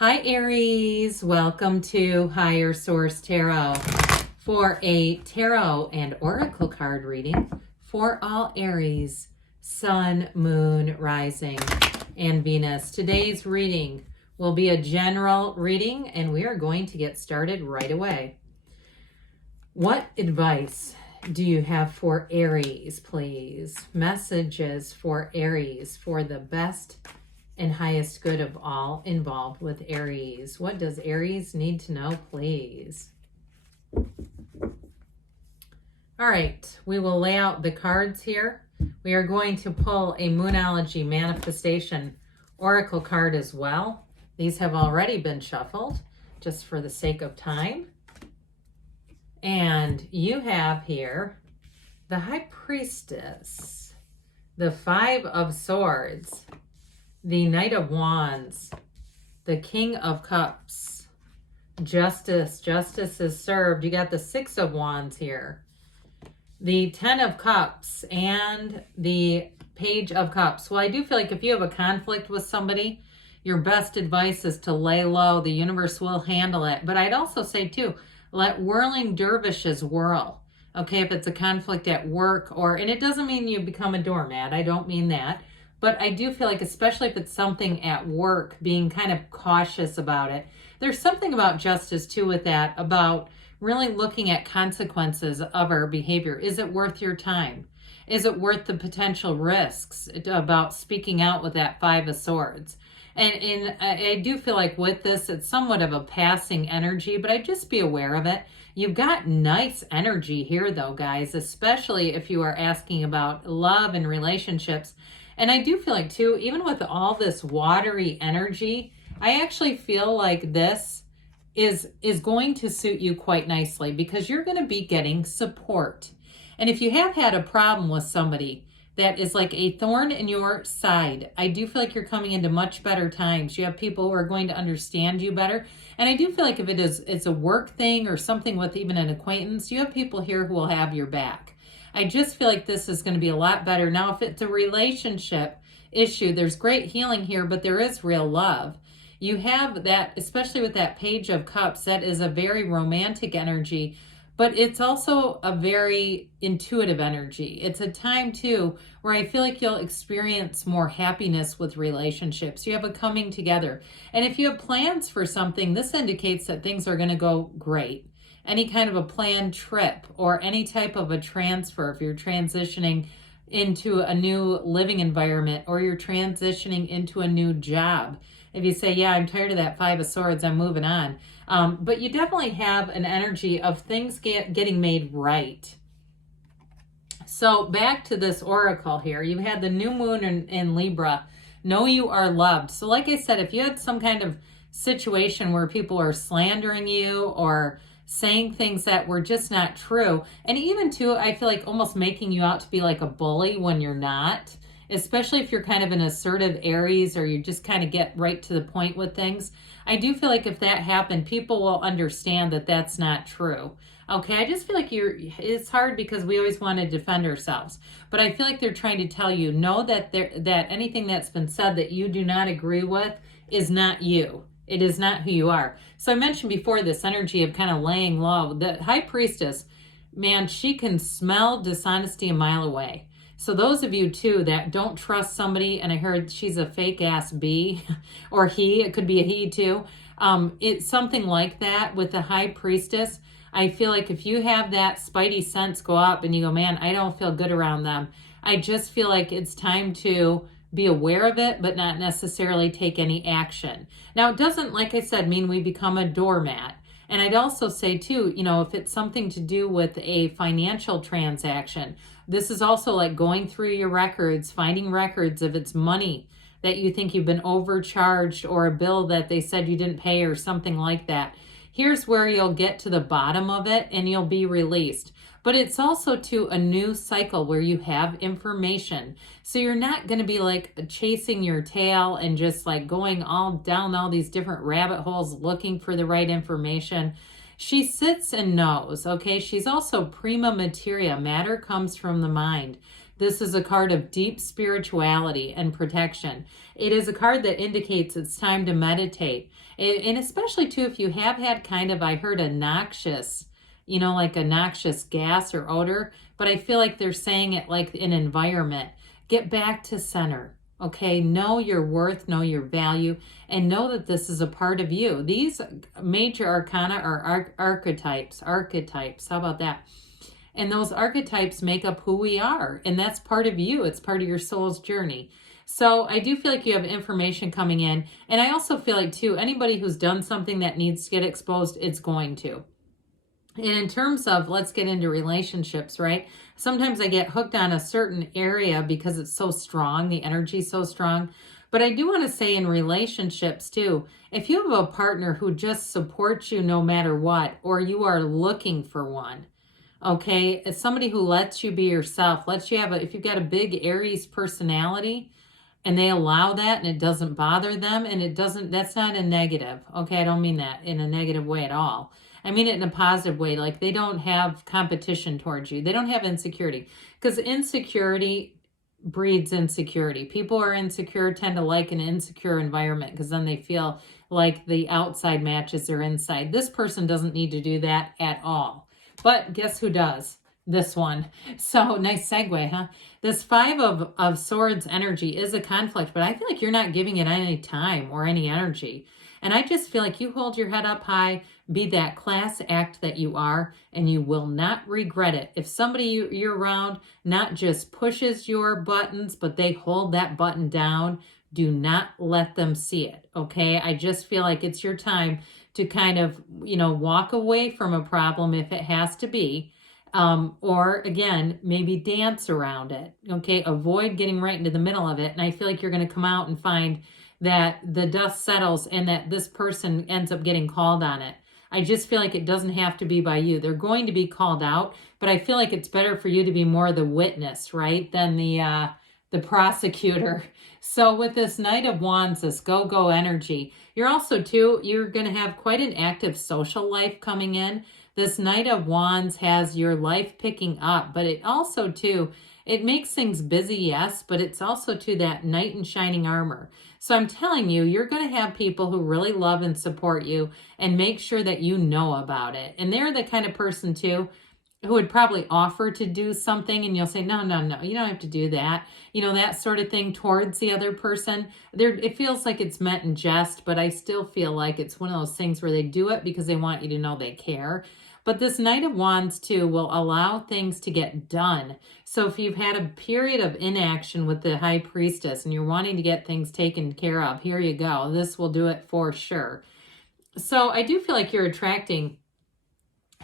Hi Aries, welcome to Higher Source Tarot for a tarot and oracle card reading for all Aries, Sun, Moon, Rising, and Venus. Today's reading will be a general reading and we are going to get started right away. What advice do you have for Aries, please? Messages for Aries for the best and highest good of all involved with Aries. What does Aries need to know, please? All right, we will lay out the cards here. We are going to pull a Moonology Manifestation Oracle card as well. These have already been shuffled, just for the sake of time. And you have here the High Priestess, the Five of Swords, the Knight of Wands, the King of Cups, Justice. Justice is served. You got the Six of Wands here, the Ten of Cups, and the Page of Cups. Well, I do feel like if you have a conflict with somebody, your best advice is to lay low. The universe will handle it. But I'd also say, too, let whirling dervishes whirl. Okay, if it's a conflict at work, and it doesn't mean you become a doormat. I don't mean that. But I do feel like, especially if it's something at work, being kind of cautious about it. There's something about justice, too, with that, about really looking at consequences of our behavior. Is it worth your time? Is it worth the potential risks about speaking out with that Five of Swords? And I do feel like with this, it's somewhat of a passing energy, but I'd just be aware of it. You've got nice energy here, though, guys, especially if you are asking about love and relationships. And I do feel like, too, even with all this watery energy, I actually feel like this is going to suit you quite nicely because you're going to be getting support. And if you have had a problem with somebody that is like a thorn in your side, I do feel like you're coming into much better times. You have people who are going to understand you better. And I do feel like if it's a work thing or something with even an acquaintance, you have people here who will have your back. I just feel like this is going to be a lot better. Now, if it's a relationship issue, there's great healing here, but there is real love. You have that, especially with that Page of Cups, that is a very romantic energy, but it's also a very intuitive energy. It's a time, too, where I feel like you'll experience more happiness with relationships. You have a coming together. And if you have plans for something, this indicates that things are going to go great. Any kind of a planned trip or any type of a transfer, if you're transitioning into a new living environment or you're transitioning into a new job. If you say, yeah, I'm tired of that Five of Swords, I'm moving on. But you definitely have an energy of things getting made right. So back to this oracle here. You had the new moon in Libra. Know you are loved. So like I said, if you had some kind of situation where people are slandering you or saying things that were just not true. And even too, I feel like almost making you out to be like a bully when you're not, especially if you're kind of an assertive Aries or you just kind of get right to the point with things. I do feel like if that happened, people will understand that that's not true. Okay, I just feel like it's hard because we always want to defend ourselves. But I feel like they're trying to tell you, know that anything that's been said that you do not agree with is not you. It is not who you are. So I mentioned before this energy of kind of laying low. The High Priestess, man, she can smell dishonesty a mile away. So those of you, too, that don't trust somebody, and I heard she's a fake-ass bee, or he, it could be a he, too. It's something like that with the High Priestess. I feel like if you have that spidey sense go up and you go, man, I don't feel good around them, I just feel like it's time to be aware of it, but not necessarily take any action. Now, it doesn't, like I said, mean we become a doormat. And I'd also say, too, if it's something to do with a financial transaction, this is also like going through your records, finding records if it's money that you think you've been overcharged or a bill that they said you didn't pay or something like that. Here's where you'll get to the bottom of it and you'll be released. But it's also to a new cycle where you have information. So you're not going to be like chasing your tail and just like going all down all these different rabbit holes looking for the right information. She sits and knows, okay? She's also prima materia. Matter comes from the mind. This is a card of deep spirituality and protection. It is a card that indicates it's time to meditate. And especially too, if you have had kind of, I heard a noxious, like a noxious gas or odor, but I feel like they're saying it like an environment. Get back to center. Okay, know your worth, know your value, and know that this is a part of you. These major arcana are archetypes. How about that? And those archetypes make up who we are, and that's part of you. It's part of your soul's journey. So I do feel like you have information coming in, and I also feel like too, anybody who's done something that needs to get exposed, it's going to. And in terms of, let's get into relationships, right? Sometimes I get hooked on a certain area because it's so strong, the energy's so strong. But I do want to say in relationships too, if you have a partner who just supports you no matter what, or you are looking for one, okay, it's somebody who lets you be yourself, lets you have if you've got a big Aries personality, and they allow that and it doesn't bother them, and that's not a negative. Okay, I don't mean that in a negative way at all. I mean it in a positive way. Like, they don't have competition towards you. They don't have insecurity, because insecurity breeds insecurity. People who are insecure tend to like an insecure environment, because then they feel like the outside matches their inside. This person doesn't need to do that at all. But guess who does? This one. So nice segue, huh? This Five of Swords energy is a conflict, but I feel like you're not giving it any time or any energy. And I just feel like you hold your head up high, be that class act that you are, and you will not regret it. If somebody you're around not just pushes your buttons, but they hold that button down, do not let them see it, okay? I just feel like it's your time to kind of, walk away from a problem if it has to be. Or again, maybe dance around it, okay? Avoid getting right into the middle of it. And I feel like you're going to come out and find that the dust settles and that this person ends up getting called on it. I just feel like it doesn't have to be by you. They're going to be called out, but I feel like it's better for you to be more the witness, right, than the prosecutor. So with this Knight of Wands, this go-go energy, you're going to have quite an active social life coming in. This Knight of Wands has your life picking up, but it also too, it makes things busy, yes, but it's also too that knight in shining armor. So I'm telling you, you're going to have people who really love and support you and make sure that you know about it. And they're the kind of person too who would probably offer to do something, and you'll say, no, you don't have to do that. That sort of thing towards the other person. It feels like it's meant in jest, but I still feel like it's one of those things where they do it because they want you to know they care. But this Knight of Wands too will allow things to get done. So if you've had a period of inaction with the High Priestess and you're wanting to get things taken care of, here you go. This will do it for sure. So I do feel like you're attracting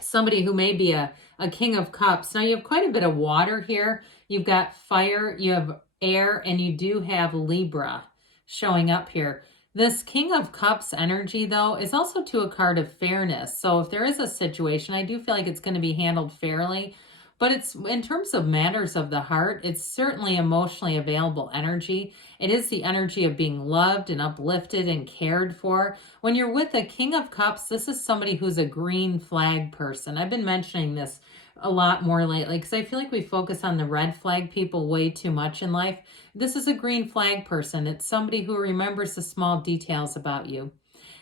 somebody who may be a King of Cups. Now you have quite a bit of water here. You've got fire, you have air, and you do have Libra showing up here. This King of Cups energy, though, is also to a card of fairness. So if there is a situation, I do feel like it's going to be handled fairly. But it's, in terms of matters of the heart, it's certainly emotionally available energy. It is the energy of being loved and uplifted and cared for. When you're with a King of Cups, this is somebody who's a green flag person. I've been mentioning this a lot more lately because I feel like we focus on the red flag people way too much in life. This is a green flag person. It's somebody who remembers the small details about you.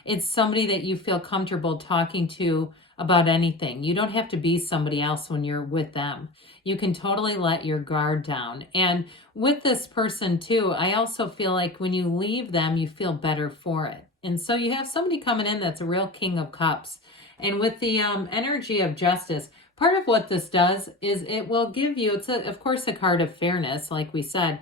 It's somebody that you feel comfortable talking to about anything. You don't have to be somebody else when you're with them. You can totally let your guard down. And with this person too, I also feel like when you leave them, you feel better for it. And so you have somebody coming in that's a real King of Cups. And with the energy of justice, part of what this does is it will give you, of course, a card of fairness, like we said,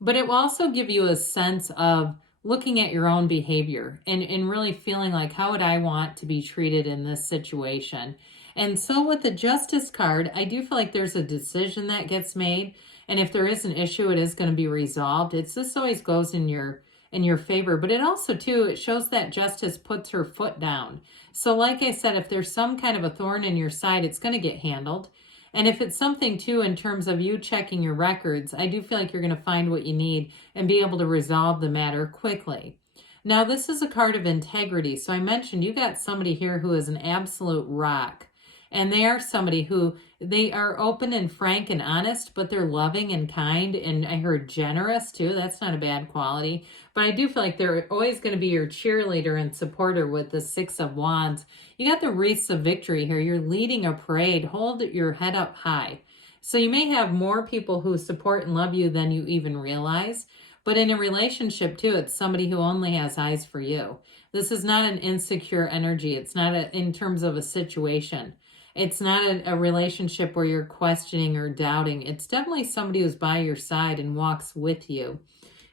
but it will also give you a sense of looking at your own behavior and really feeling like, how would I want to be treated in this situation? And so with the Justice card, I do feel like there's a decision that gets made. And if there is an issue, it is going to be resolved. This always goes in your favor, but it also too, it shows that justice puts her foot down. So like I said, if there's some kind of a thorn in your side, it's going to get handled. And if it's something too, in terms of you checking your records, I do feel like you're going to find what you need and be able to resolve the matter quickly. Now, this is a card of integrity. So I mentioned you got somebody here who is an absolute rock. And they are somebody who, they are open and frank and honest, but they're loving and kind. And I heard generous too. That's not a bad quality. But I do feel like they're always going to be your cheerleader and supporter with the Six of Wands. You got the wreaths of victory here. You're leading a parade. Hold your head up high. So you may have more people who support and love you than you even realize. But in a relationship too, it's somebody who only has eyes for you. This is not an insecure energy. It's not in terms of a situation. It's not a relationship where you're questioning or doubting. It's definitely somebody who's by your side and walks with you.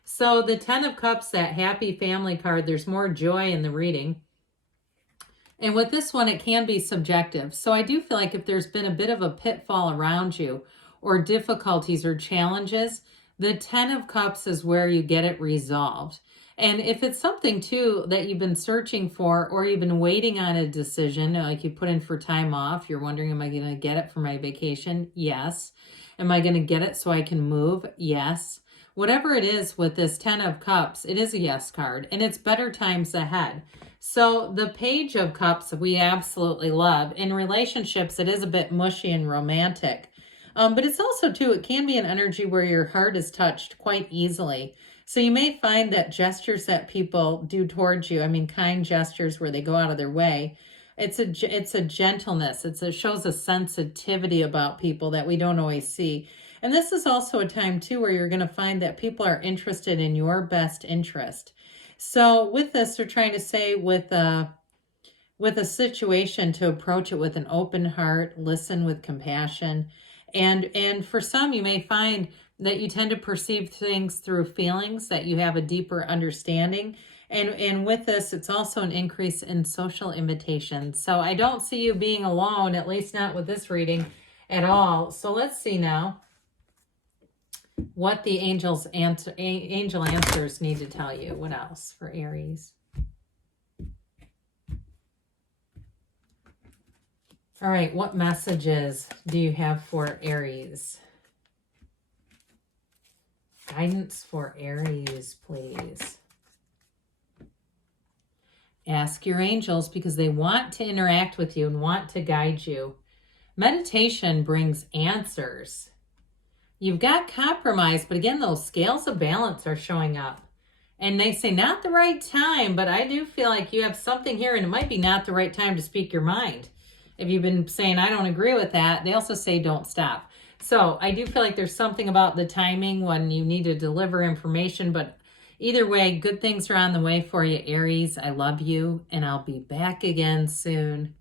So the 10 of Cups, that happy family card, there's more joy in the reading. And with this one, it can be subjective. So I do feel like if there's been a bit of a pitfall around you or difficulties or challenges, the 10 of Cups is where you get it resolved. And if it's something too that you've been searching for, or you've been waiting on a decision, like you put in for time off, you're wondering, am I going to get it for my vacation? Yes. Am I going to get it so I can move? Yes. Whatever it is with this 10 of Cups, it is a yes card, and it's better times ahead. So the Page of Cups we absolutely love. In relationships, it is a bit mushy and romantic. But it's also too, it can be an energy where your heart is touched quite easily. So you may find that gestures that people do towards you, I mean, kind gestures where they go out of their way, it's a gentleness. It shows a sensitivity about people that we don't always see. And this is also a time too where you're going to find that people are interested in your best interest. So with this, they're trying to say with a situation to approach it with an open heart, listen with compassion. And for some, you may find that you tend to perceive things through feelings, that you have a deeper understanding. And with this, it's also an increase in social invitations. So I don't see you being alone, at least not with this reading at all. So let's see now what the angel answers need to tell you. What else for Aries? All right, what messages do you have for Aries? Guidance for Aries, please. Ask your angels because they want to interact with you and want to guide you. Meditation brings answers. You've got compromise, but again, those scales of balance are showing up. And they say, not the right time, but I do feel like you have something here, and it might be not the right time to speak your mind. If you've been saying, I don't agree with that, they also say, don't stop. So I do feel like there's something about the timing when you need to deliver information, but either way, good things are on the way for you, Aries. I love you, and I'll be back again soon.